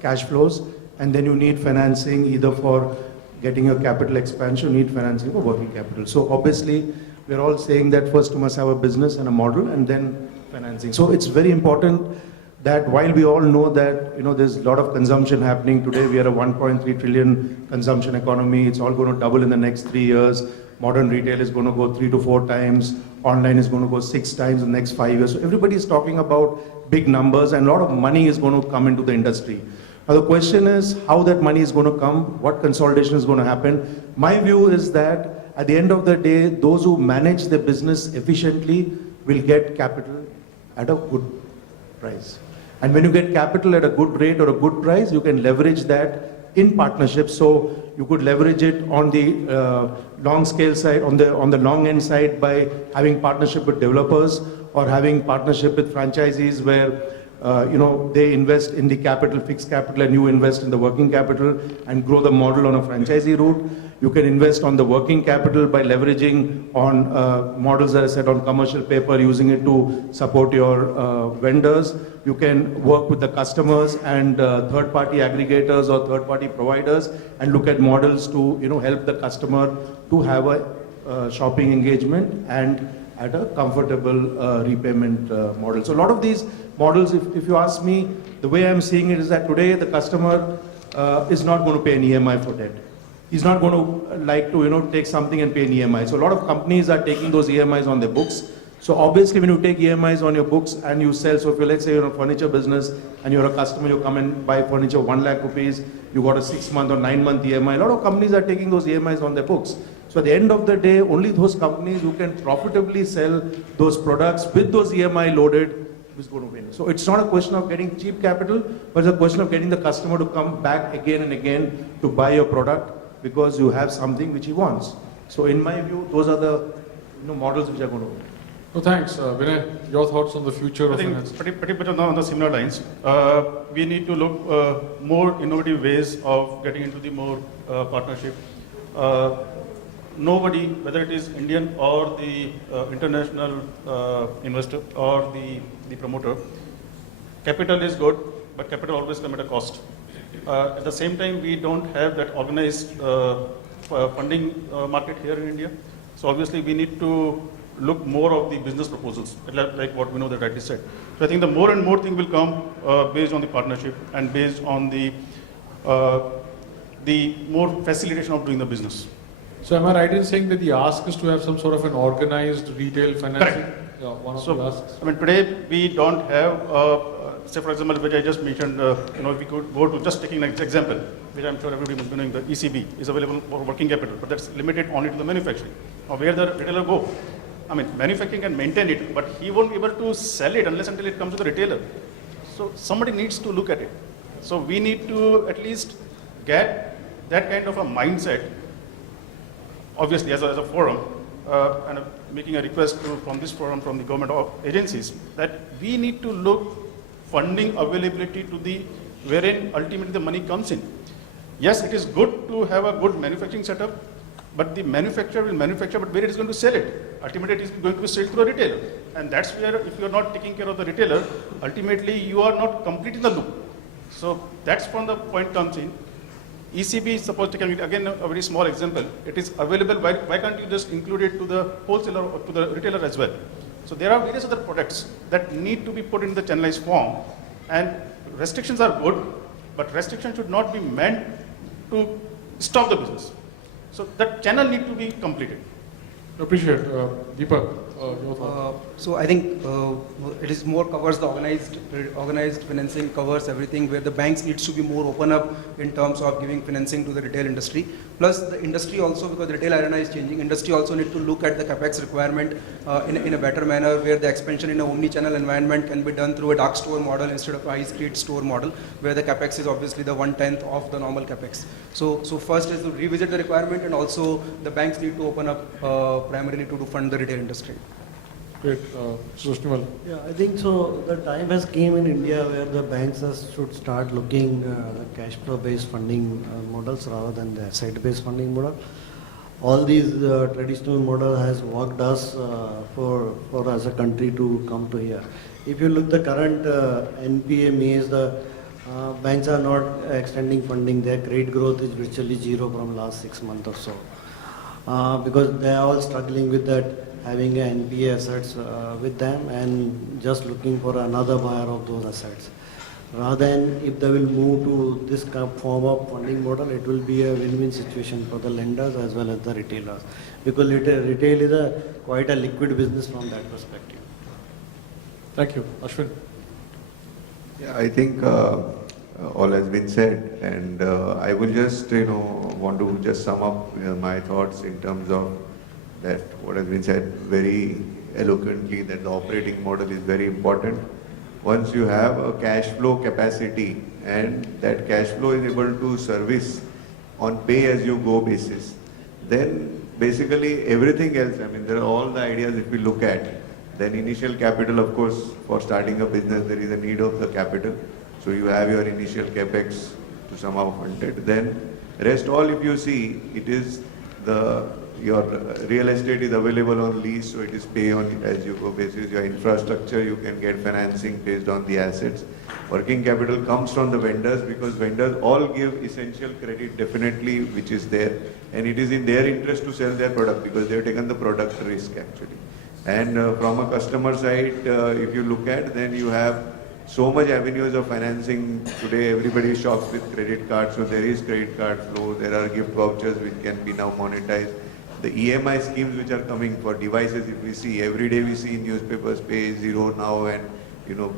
cash flows, and then you need financing either for getting your capital expansion, you need financing for working capital. So obviously, we're all saying that first you must have a business and a model and then financing. So it's very important that while we all know that there's a lot of consumption happening today, we are a 1.3 trillion consumption economy, it's all going to double in the next 3 years. Modern retail is going to go 3 to 4 times, online is going to go 6 times in the next 5 years. So everybody is talking about big numbers, and a lot of money is going to come into the industry. Now the question is how that money is going to come, what consolidation is going to happen. My view is that at the end of the day, those who manage their business efficiently will get capital at a good price. And when you get capital at a good rate or a good price, you can leverage that in partnerships. So you could leverage it on the long scale side, on the long end side by having partnership with developers or having partnership with franchisees where they invest in the capital, fixed capital, and you invest in the working capital and grow the model on a franchisee route. You can invest on the working capital by leveraging on models that are set on commercial paper, using it to support your vendors. You can work with the customers and third-party aggregators or third-party providers and look at models to help the customer to have a shopping engagement and at a comfortable repayment model. So a lot of these models, if you ask me, the way I'm seeing it is that today the customer is not going to pay an EMI for debt. He's not going to like to take something and pay an EMI. So a lot of companies are taking those EMIs on their books. So obviously when you take EMIs on your books and you sell, so if you let's say you're a furniture business and you're a customer, you come and buy furniture 1 lakh rupees, you got a 6-month or 9-month EMI. A lot of companies are taking those EMIs on their books. So at the end of the day, only those companies who can profitably sell those products with those EMI loaded is going to win. So it's not a question of getting cheap capital, but it's a question of getting the customer to come back again and again to buy your product because you have something which he wants. So in my view, those are the models which are going to win. So thanks. Vinay, your thoughts on the future I of think finance? pretty much on the similar lines. We need to look more innovative ways of getting into the more partnership. Nobody, whether it is Indian or the international investor or the promoter, capital is good, but capital always comes at a cost. At the same time, we don't have that organized funding market here in India. So obviously, we need to look more of the business proposals, like what we know that rightly said. So I think the more and more thing will come based on the partnership and based on the more facilitation of doing the business. So am I right in saying that the ask is to have some sort of an organized retail financing? Correct. Yeah, one of So, the asks. I mean, today we don't have, say for example, which I just mentioned, we could go to just taking an example, which I'm sure everybody must be knowing, the ECB is available for working capital, but that's limited only to the manufacturing. Now, where the retailer go? I mean, manufacturing can maintain it, but he won't be able to sell it unless until it comes to the retailer. So somebody needs to look at it. So we need to at least get that kind of a mindset, obviously as a forum, and making a request from this forum, from the government agencies, that we need to look funding availability to the wherein ultimately the money comes in. Yes, it is good to have a good manufacturing setup, but the manufacturer will manufacture, but where it is going to sell it? Ultimately, it is going to be sold through a retailer. And that's where, if you are not taking care of the retailer, ultimately you are not completing the loop. So that's from the point comes in. ECB is supposed to, again, a very small example. It is available, why can't you just include it to the wholesaler or to the retailer as well? So there are various other products that need to be put in the channelized form, and restrictions are good, but restrictions should not be meant to stop the business. So that channel need to be completed. Appreciate. Deepak, your thoughts? So I think it is more covers the organized financing, covers everything, where the banks needs to be more open up in terms of giving financing to the retail industry. Plus the industry also, because the retail arena is changing, industry also need to look at the capex requirement in a better manner, where the expansion in an omni-channel environment can be done through a dark store model instead of a high street store model, where the capex is obviously the 1/10 of the normal capex. So first is to revisit the requirement, and also the banks need to open up primarily to fund the retail industry. Great. Susnimal. Yeah, I think so. The time has came in India where the banks should start looking cash flow based funding models rather than the asset based funding model. All these traditional model has worked us for as a country to come to here. If you look the current NPA means the banks are not extending funding. Their credit growth is virtually zero from last 6 months or so, because they are all struggling with that, having an NPA assets with them and just looking for another buyer of those assets. Rather than if they will move to this form of funding model, it will be a win-win situation for the lenders as well as the retailers, because retail is quite a liquid business from that perspective. Thank you. Ashwin. Yeah, I think all has been said, and I will just want to just sum up my thoughts in terms of that what has been said very eloquently, that the operating model is very important. Once you have a cash flow capacity and that cash flow is able to service on pay-as-you-go basis, then basically everything else, I mean, there are all the ideas if we look at, then initial capital, of course, for starting a business, there is a need of the capital. So you have your initial capex to somehow fund it. Then rest all, if you see, it is your real estate is available on lease, so it is pay on as you go basis. Your infrastructure, you can get financing based on the assets. Working capital comes from the vendors, because vendors all give essential credit definitely, which is there, and it is in their interest to sell their product because they have taken the product risk actually. And from a customer side, if you look at, then you have so much avenues of financing. Today everybody shops with credit cards, so there is credit card flow, there are gift vouchers which can be now monetized. the EMI schemes which are coming for devices, if we see, every day we see in newspapers, pay zero now and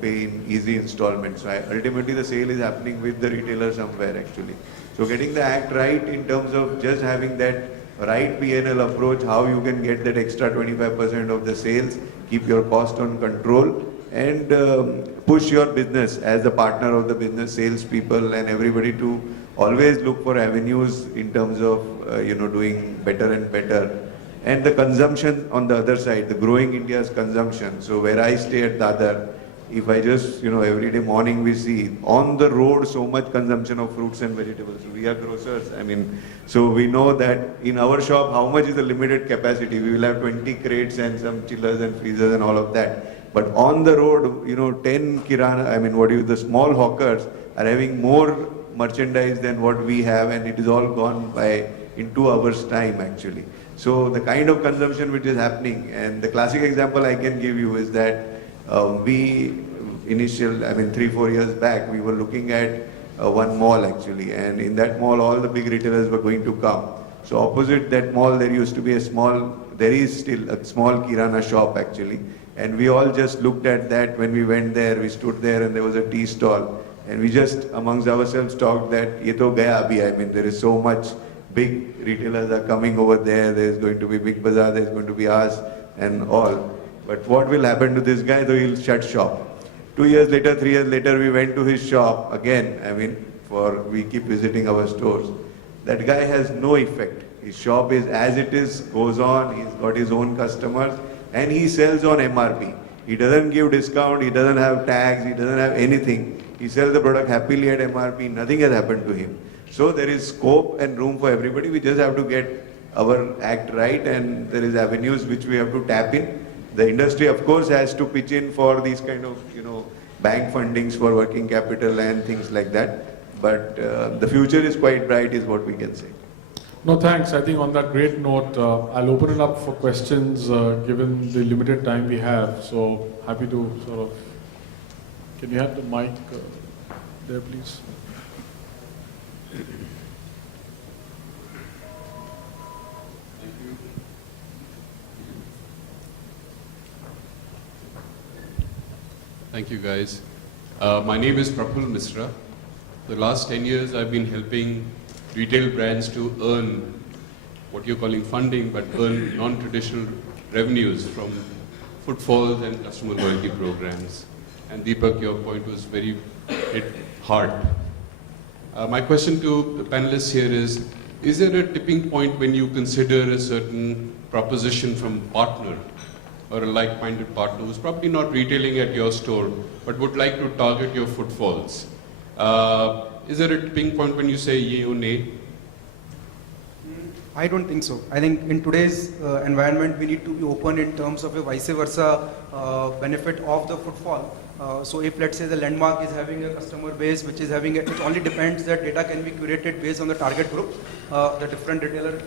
pay in easy installments. So ultimately the sale is happening with the retailer somewhere actually. So getting the act right in terms of just having that right P&L approach, how you can get that extra 25% of the sales, keep your cost on control, and push your business as the partner of the business, salespeople and everybody to always look for avenues in terms of doing better and better. And the consumption on the other side, the growing India's consumption. So where I stay at Dadar, if I just, every day morning we see on the road so much consumption of fruits and vegetables. We are grocers, so we know that in our shop, how much is the limited capacity? We will have 20 crates and some chillers and freezers and all of that. But on the road, 10 kirana, the small hawkers are having more merchandise than what we have, and it is all gone by in 2 hours time actually. So the kind of consumption which is happening, and the classic example I can give you is that we 3-4 years back, we were looking at one mall actually, and in that mall all the big retailers were going to come. So opposite that mall there is still a small kirana shop actually, and we all just looked at that. When we went there, we stood there and there was a tea stall, and we just amongst ourselves talked that ye to gaya abhi. There is so much big retailers are coming over there, there is going to be big bazaar, there is going to be us and all. But what will happen to this guy? Though he'll shut shop. 2 years later, 3 years later, we went to his shop again. We keep visiting our stores. That guy has no effect. His shop is as it is, goes on. He's got his own customers, and he sells on MRP. He doesn't give discount. He doesn't have tags. He doesn't have anything. He sells the product happily at MRP. Nothing has happened to him. So there is scope and room for everybody. We just have to get our act right, and there is avenues which we have to tap in. The industry, of course, has to pitch in for these kind of, bank fundings for working capital and things like that. But the future is quite bright, is what we can say. No, thanks. I think on that great note, I'll open it up for questions given the limited time we have. So happy to can you have the mic there, please? Thank you, guys. My name is Praful Misra. The last 10 years, I've been helping retail brands to earn what you're calling funding, but earn non-traditional revenues from footfalls and customer loyalty programs. And Deepak, your point was very hit hard. My question to the panelists here is there a tipping point when you consider a certain proposition from partner or a like-minded partner who's probably not retailing at your store, but would like to target your footfalls? Is there a tipping point when you say yay or nay? I don't think so. I think in today's environment, we need to be open in terms of a vice versa benefit of the footfall. So if, let's say, the landmark is having a customer base which is having it only depends that data can be curated based on the target group. The different retailer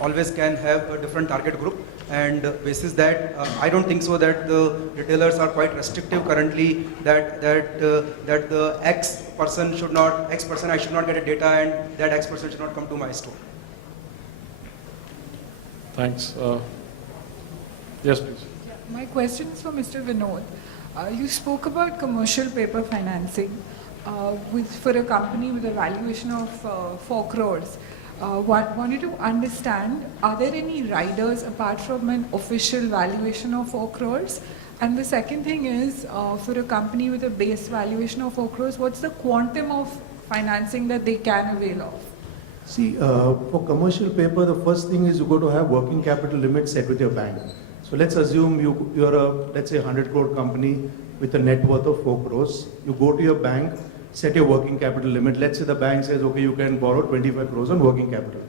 always can have a different target group, and basis that I don't think so that the retailers are quite restrictive currently that the X person I should not get a data, and that X person should not come to my store. Thanks. Yes, please. Yeah, my question is for Mr. Vinod. You spoke about commercial paper financing for a company with a valuation of 4 crores. Wanted to understand, are there any riders apart from an official valuation of 4 crores? And the second thing is, for a company with a base valuation of 4 crores, what's the quantum of financing that they can avail of? See, for commercial paper, the first thing is you got to have working capital limits set with your bank. So let's assume you're a, let's say, 100 crore company with a net worth of 4 crores. You go to your bank, set your working capital limit. Let's say the bank says, okay, you can borrow 25 crores on working capital.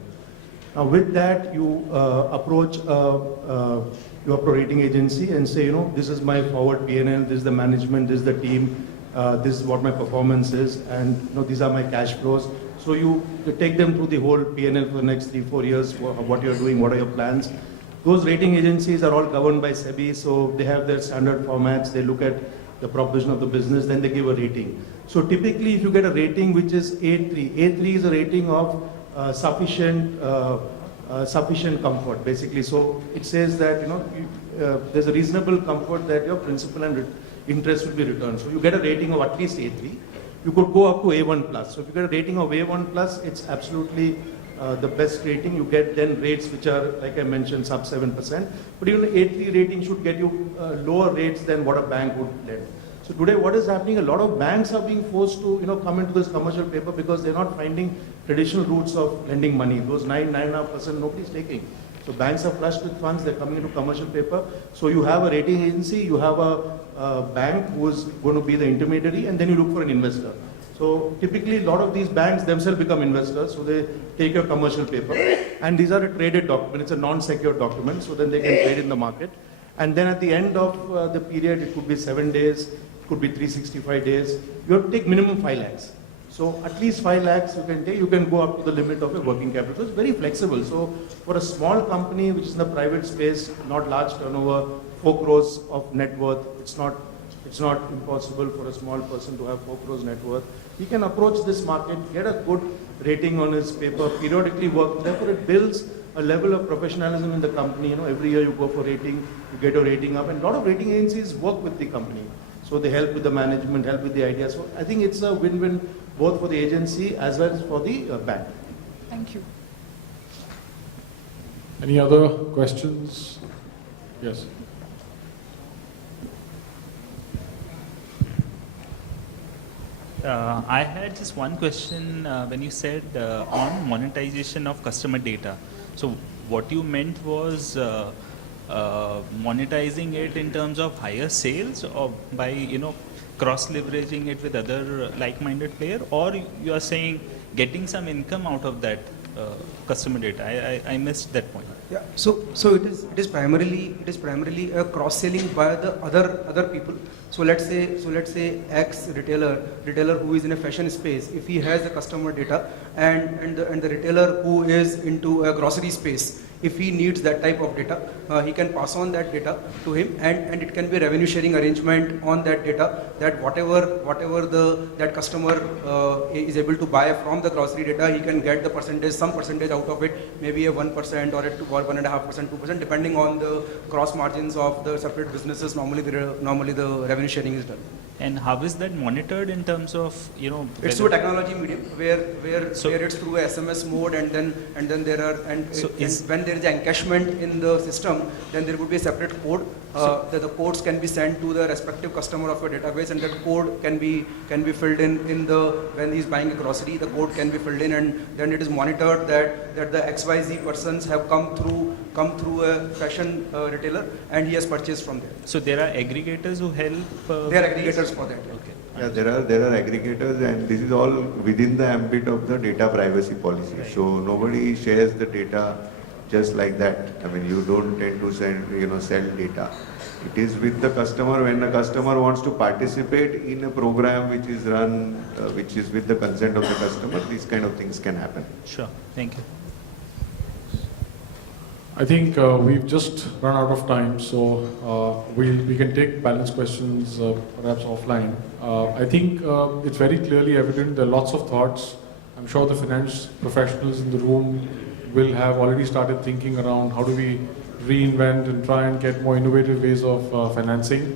Now with that, you approach your rating agency and say, this is my forward P&L, this is the management, this is the team, this is what my performance is, and these are my cash flows. So you take them through the whole P&L for the next 3-4 years, what you're doing, what are your plans. Those rating agencies are all governed by SEBI, so they have their standard formats, they look at the proposition of the business, then they give a rating. So typically if you get a rating which is A3 is a rating of sufficient sufficient comfort, basically. So it says that, there's a reasonable comfort that your principal and interest will be returned. So you get a rating of at least A3. You could go up to A1+. So if you get a rating of A1+, it's absolutely the best rating. You get then rates which are, like I mentioned, sub 7%. But even A3 rating should get you lower rates than what a bank would lend. So today what is happening, a lot of banks are being forced to come into this commercial paper because they're not finding traditional routes of lending money. Those 9.5% nobody's taking. So banks are flushed with funds, they're coming into commercial paper. So you have a rating agency, you have a bank who is going to be the intermediary, and then you look for an investor. So typically a lot of these banks themselves become investors, so they take your commercial paper, and these are a traded document, it's a non-secured document, so then they can trade in the market. And then at the end of the period, it could be 7 days, it could be 365 days, you have to take minimum 5 lakhs. So at least 5 lakhs you can take, you can go up to the limit of a working capital. So it's very flexible. So for a small company which is in the private space, not large turnover, 4 crores of net worth, it's not impossible for a small person to have 4 crores net worth. He can approach this market, get a good rating on his paper, periodically work. Therefore it builds a level of professionalism in the company. Every year you go for rating, you get your rating up, and a lot of rating agencies work with the company. So they help with the management, help with the ideas. So I think it's a win-win both for the agency as well as for the bank. Thank you. Any other questions? Yes. I had just one question when you said on monetization of customer data. So what you meant was monetizing it in terms of higher sales, or by cross leveraging it with other like-minded player, or you are saying getting some income out of that customer data? I missed that point. Yeah. So it is primarily a cross selling by the other people. So let's say X retailer who is in a fashion space, if he has the customer data, and the retailer who is into a grocery space, if he needs that type of data, he can pass on that data to him, and it can be a revenue sharing arrangement on that data, that whatever that customer is able to buy from the grocery data, he can get some percentage out of it, maybe a 1% or 1.5%, 2%, depending on the gross margins of the separate businesses. Normally the revenue sharing is done. And how is that monitored in terms of It's through a technology medium where it's through a SMS mode, and then there are when there is encashment in the system, then there would be a separate code. The codes can be sent to the respective customer of your database, and that code can be filled in when he is buying a grocery. The code can be filled in, and then it is monitored that the XYZ persons have come through a fashion retailer, and he has purchased from there. So there are aggregators who help. They are aggregators for that. Okay. Yeah, there are aggregators, and this is all within the ambit of the data privacy policy. Right. So nobody shares the data just like that. I mean, you don't tend to sell data. It is with the customer. When the customer wants to participate in a program which is run, which is with the consent of the customer, these kind of things can happen. Sure. Thank you. I think we've just run out of time, so we can take balance questions perhaps offline. I think it's very clearly evident there are lots of thoughts. I'm sure the finance professionals in the room will have already started thinking around how do we reinvent and try and get more innovative ways of financing.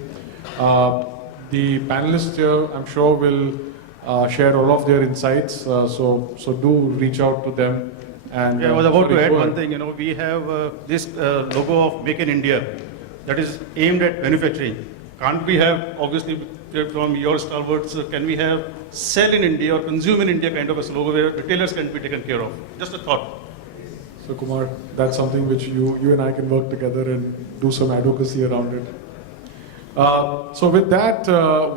The panelists here, I'm sure, will share all of their insights, so do reach out to them. And, I was about to add one ahead. thing. We have this logo of Make in India that is aimed at manufacturing. Can't we have, obviously, from your stalwarts, can we have sell in India or consume in India kind of a logo where retailers can be taken care of? Just a thought. So Kumar, that's something which you and I can work together and do some advocacy around it. So with that,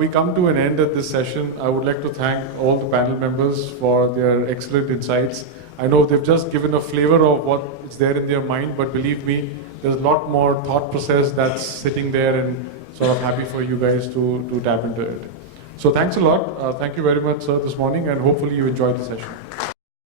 we come to an end at this session. I would like to thank all the panel members for their excellent insights. I know they've just given a flavor of what is there in their mind, but believe me, there's a lot more thought process that's sitting there, and sort of happy for you guys to tap into it. So thanks a lot. Thank you very much, sir, this morning, and hopefully you enjoyed the session.